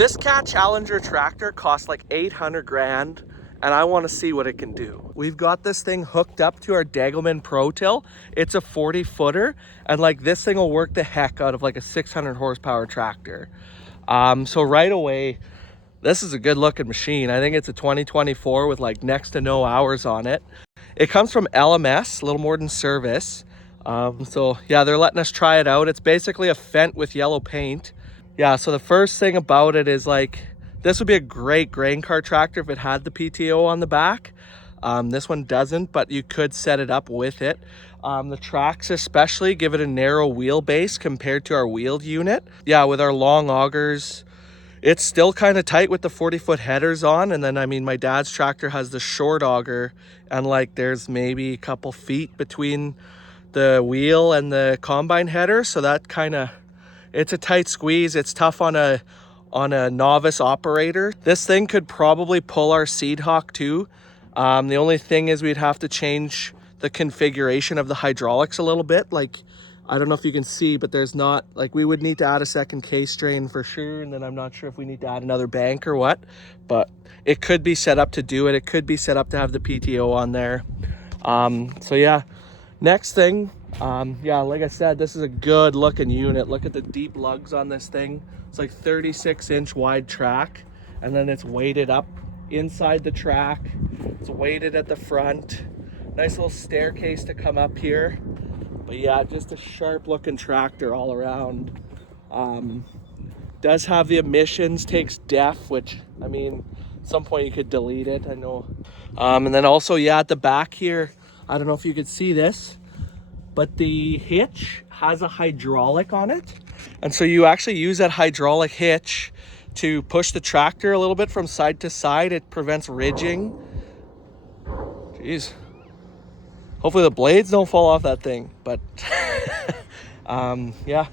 This Cat Challenger tractor costs like 800 grand, and I want to see what it can do. We've got this thing hooked up to our Degelman protill. It's a 40 footer, and like this thing will work the heck out of like a 600 horsepower tractor. So right away, this is a good looking machine. I think it's a 2024 with like next to no hours on it. It comes from LMS, Little More Than Service. So yeah, they're letting us try it out. It's basically a Fendt with yellow paint. Yeah, so the first thing about it is like, this would be a great grain car tractor if it had the PTO on the back. This one doesn't, but you could set it up with it. The tracks especially give it a narrow wheelbase compared to our wheeled unit. Yeah, with our long augers, it's still kind of tight with the 40-foot headers on. And then, I mean, my dad's tractor has the short auger, and like there's maybe a couple feet between the wheel and the combine header. So that kind of, it's a tight squeeze. It's tough on a novice operator. This thing could probably pull our Seed Hawk too. The only thing is we'd have to change the configuration of the hydraulics a little bit. Like, I don't know if you can see, but there's not, like, we would need to add a second case drain for sure. And then I'm not sure if we need to add another bank or what, but it could be set up to do it. It could be set up to have the PTO on there. So yeah, next thing, yeah, like I said, this is a good looking unit. Look at the deep lugs on this thing. It's like 36-inch wide track, and then it's weighted up inside the track. It's weighted at the front. Nice little staircase to come up here. But yeah, just a sharp looking tractor all around. Does have the emissions, takes DEF, which, I mean, at some point you could delete it, I know. And then also, yeah, at the back here, I don't know if you could see this, but the hitch has a hydraulic on it. And so you actually use that hydraulic hitch to push the tractor a little bit from side to side. It prevents ridging. Jeez. Hopefully the blades don't fall off that thing, but yeah.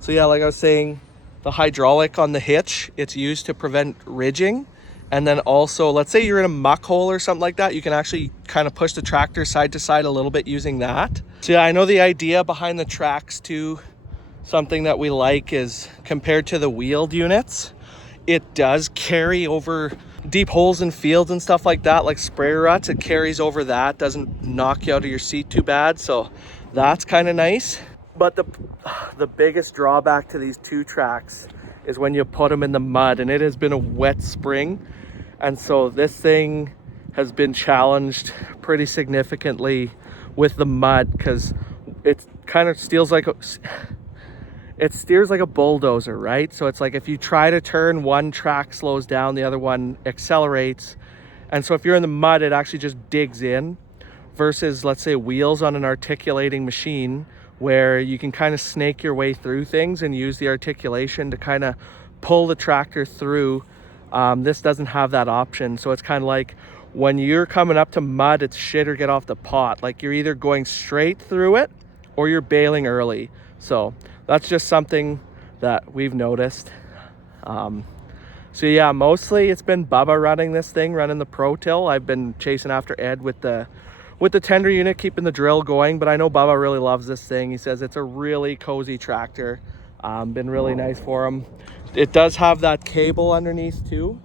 So yeah, like I was saying, the hydraulic on the hitch, it's used to prevent ridging. And then also, let's say you're in a muck hole or something like that, you can actually kind of push the tractor side to side a little bit using that. So yeah, I know the idea behind the tracks too. Something that we like is, compared to the wheeled units, it does carry over deep holes in fields and stuff like that, like sprayer ruts. It carries over that, doesn't knock you out of your seat too bad. So that's kind of nice. But the biggest drawback to these two tracks is when you put them in the mud, and it has been a wet spring. And so this thing has been challenged pretty significantly with the mud, because it kind of steers like a bulldozer, right? So it's like if you try to turn, one track slows down, the other one accelerates. And so if you're in the mud, it actually just digs in, versus, let's say, wheels on an articulating machine, where you can kind of snake your way through things and use the articulation to kind of pull the tractor through. This doesn't have that option. So it's kind of like when you're coming up to mud, it's shit or get off the pot. Like, you're either going straight through it or you're bailing early. So that's just something that we've noticed. So yeah, mostly it's been Bubba running this thing, running the protill. I've been chasing after Ed with the tender unit, keeping the drill going. But I know Bubba really loves this thing. He says it's a really cozy tractor. Been really nice for him. It does have that cable underneath too,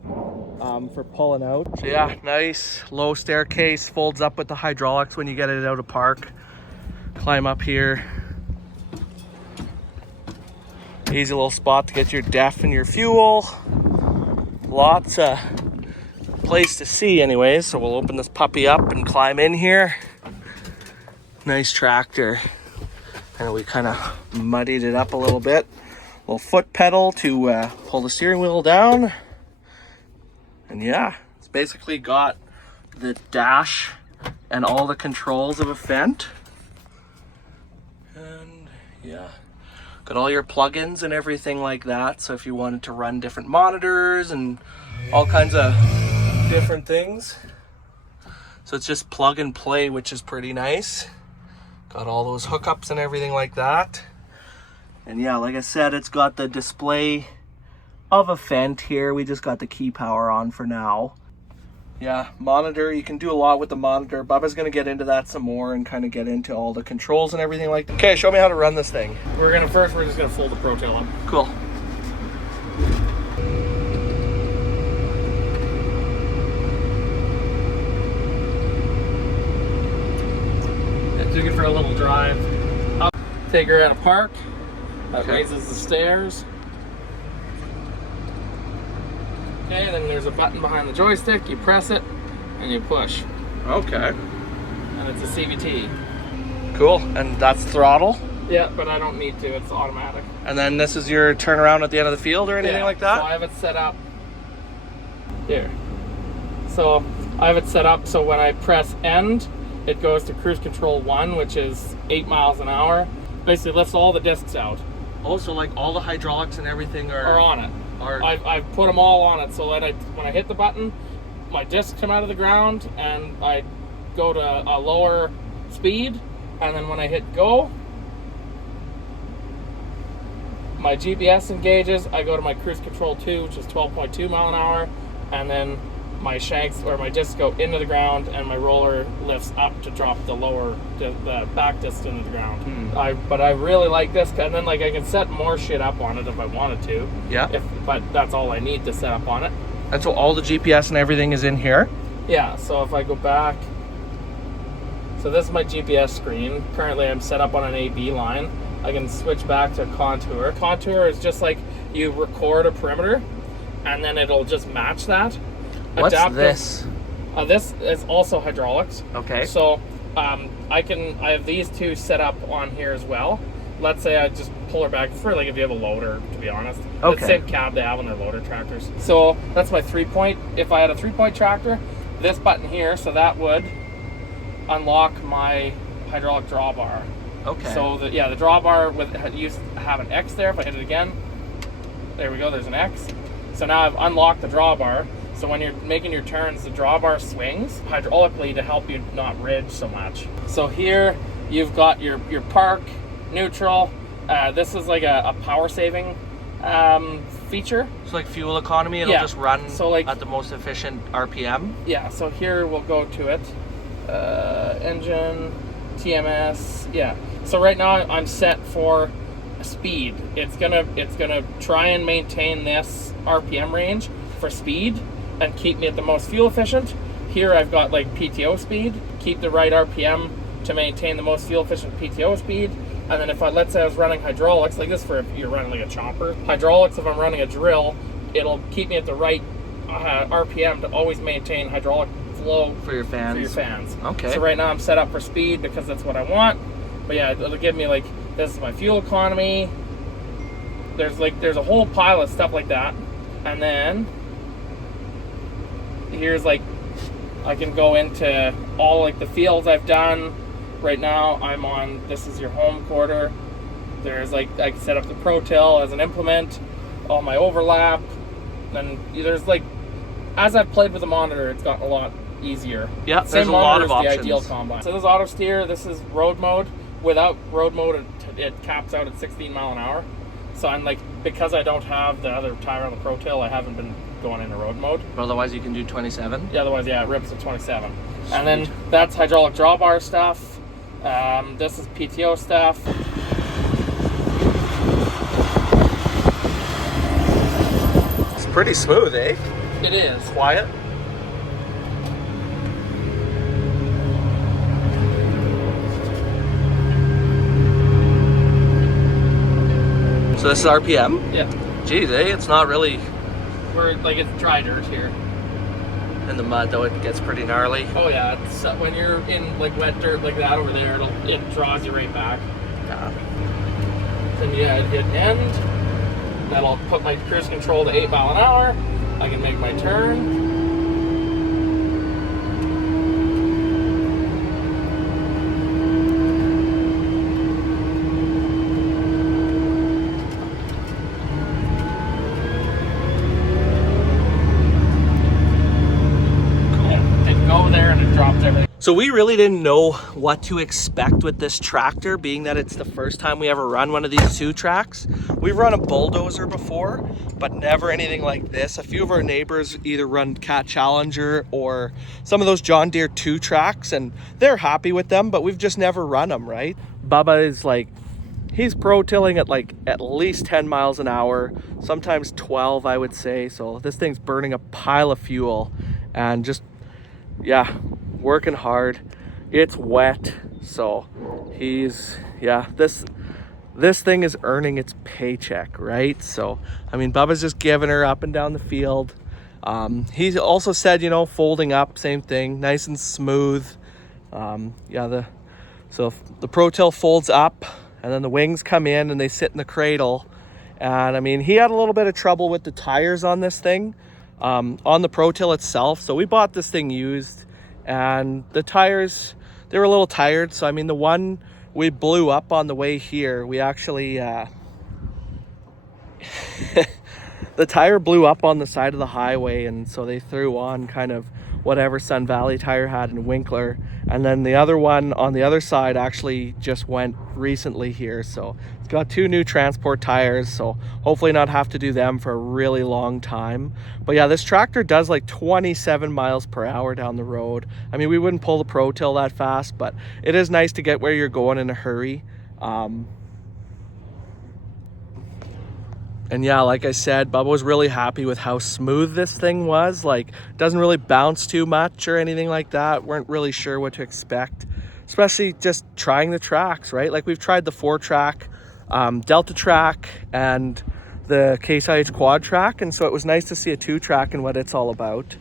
for pulling out. So yeah, nice low staircase, folds up with the hydraulics when you get it out of park. Climb up here. Easy little spot to get your DEF and your fuel. Lots of place to see anyways, so we'll open this puppy up and climb in here. Nice tractor. And we kind of muddied it up a little bit. Little foot pedal to pull the steering wheel down. And yeah, it's basically got the dash and all the controls of a Fendt. And yeah, got all your plugins and everything like that. So if you wanted to run different monitors and all kinds of different things. So it's just plug and play, which is pretty nice. Got all those hookups and everything like that. And yeah, like I said, it's got the display of a Fendt here. We just got the key power on for now. Yeah, monitor, you can do a lot with the monitor. Bubba's gonna get into that some more and kind of get into all the controls and everything like that. Okay, show me how to run this thing. We're just gonna fold the protill up. Cool. Take her at a park. That Okay. raises the stairs. Okay, then there's a button behind the joystick. You press it and you push. Okay. And it's a CVT. Cool. And that's throttle. Yeah, but I don't need to. It's automatic. And then this is your turnaround at the end of the field or anything like that? So I have it set up here. So I have it set up so when I press end, it goes to cruise control 1, which is 8 miles an hour. Basically lifts all the discs out. Oh, so like all the hydraulics and everything are on it. Are... I've put them all on it, so that when I hit the button, my discs come out of the ground and I go to a lower speed, and then when I hit go, my GPS engages. I go to my cruise control 2, which is 12.2 mile an hour, and then my shanks or my discs go into the ground, and my roller lifts up to drop the back disc into the ground. But I really like this, and then like I can set more shit up on it if I wanted to. Yeah. But that's all I need to set up on it. And so all the GPS and everything is in here? Yeah. So if I go back, so this is my GPS screen. Currently, I'm set up on an AB line. I can switch back to contour. Contour is just like you record a perimeter, and then it'll just match that. What's this? This is also hydraulics. Okay. So I have these two set up on here as well. Let's say I just pull her back. It's for like if you have a loader, to be honest. Okay. It's the same cab they have on their loader tractors. So that's my 3-point. If I had a 3-point tractor, this button here, so that would unlock my hydraulic drawbar. Okay. So the drawbar used to have an X there. If I hit it again, there we go. There's an X. So now I've unlocked the drawbar. So when you're making your turns, the drawbar swings hydraulically to help you not ridge so much. So here you've got your park, neutral. This is like a power saving feature. So like fuel economy, it'll just run at the most efficient RPM? Yeah, so here we'll go to it. Engine, TMS, yeah. So right now I'm set for speed. It's gonna try and maintain this RPM range for speed and keep me at the most fuel efficient. Here I've got like PTO speed, keep the right RPM to maintain the most fuel efficient PTO speed. And then if let's say I was running hydraulics, like this for if you're running like a chopper. Hydraulics, if I'm running a drill, it'll keep me at the right RPM to always maintain hydraulic flow for your fans. Okay. So right now I'm set up for speed because that's what I want. But yeah, it'll give me like, this is my fuel economy. There's a whole pile of stuff like that. And then here's like, I can go into all like the fields I've done. Right now I'm on, this is your home quarter. There's like, I can set up the protill as an implement, all my overlap. And there's like, as I've played with the monitor, it's gotten a lot easier. Yeah, there's a lot of options. The ideal combine. So this is auto steer, this is road mode. Without road mode, it caps out at 16 mile an hour. So I'm like, because I don't have the other tire on the protill, I haven't been going into road mode. But otherwise you can do 27? Yeah, otherwise, yeah, it rips at 27. Sweet. And then that's hydraulic drawbar stuff. This is PTO stuff. It's pretty smooth, eh? It is. Quiet. So this is RPM? Yeah. Geez, eh? It's not really... We're like, it's dry dirt here. In the mud though, it gets pretty gnarly. Oh yeah, it's, when you're in like wet dirt like that over there, it draws you right back. Yeah. Then yeah, I'd hit end. That'll put my cruise control to 8 mile an hour. I can make my turn. So we really didn't know what to expect with this tractor, being that it's the first time we ever run one of these 2-tracks. We've run a bulldozer before, but never anything like this. A few of our neighbors either run Cat Challenger or some of those John Deere 2-tracks, and they're happy with them, but we've just never run them, right? Bubba is like, he's pro-tilling at like at least 10 miles an hour, sometimes 12, I would say. So this thing's burning a pile of fuel and just, yeah, working hard. It's wet, so he's, yeah, this this thing is earning its paycheck, right? So, I mean, Bubba's just giving her up and down the field. He's also said, you know, folding up, same thing, nice and smooth. So the protill folds up, and then the wings come in and they sit in the cradle. And I mean, he had a little bit of trouble with the tires on this thing, on the protill itself. So we bought this thing used, and the tires, they were a little tired. So I mean, the one we blew up on the way here, we actually the tire blew up on the side of the highway, and so they threw on kind of whatever Sun Valley tire had in Winkler, and then the other one on the other side actually just went recently here. So it's got 2 new transport tires, so hopefully not have to do them for a really long time. But yeah, this tractor does like 27 miles per hour down the road. I mean, we wouldn't pull the protill that fast, but it is nice to get where you're going in a hurry. And yeah, like I said, Bubba was really happy with how smooth this thing was. Like, doesn't really bounce too much or anything like that. Weren't really sure what to expect, especially just trying the tracks, right? Like, we've tried the 4-track, Delta track, and the Case IH quad track. And so it was nice to see a 2-track and what it's all about.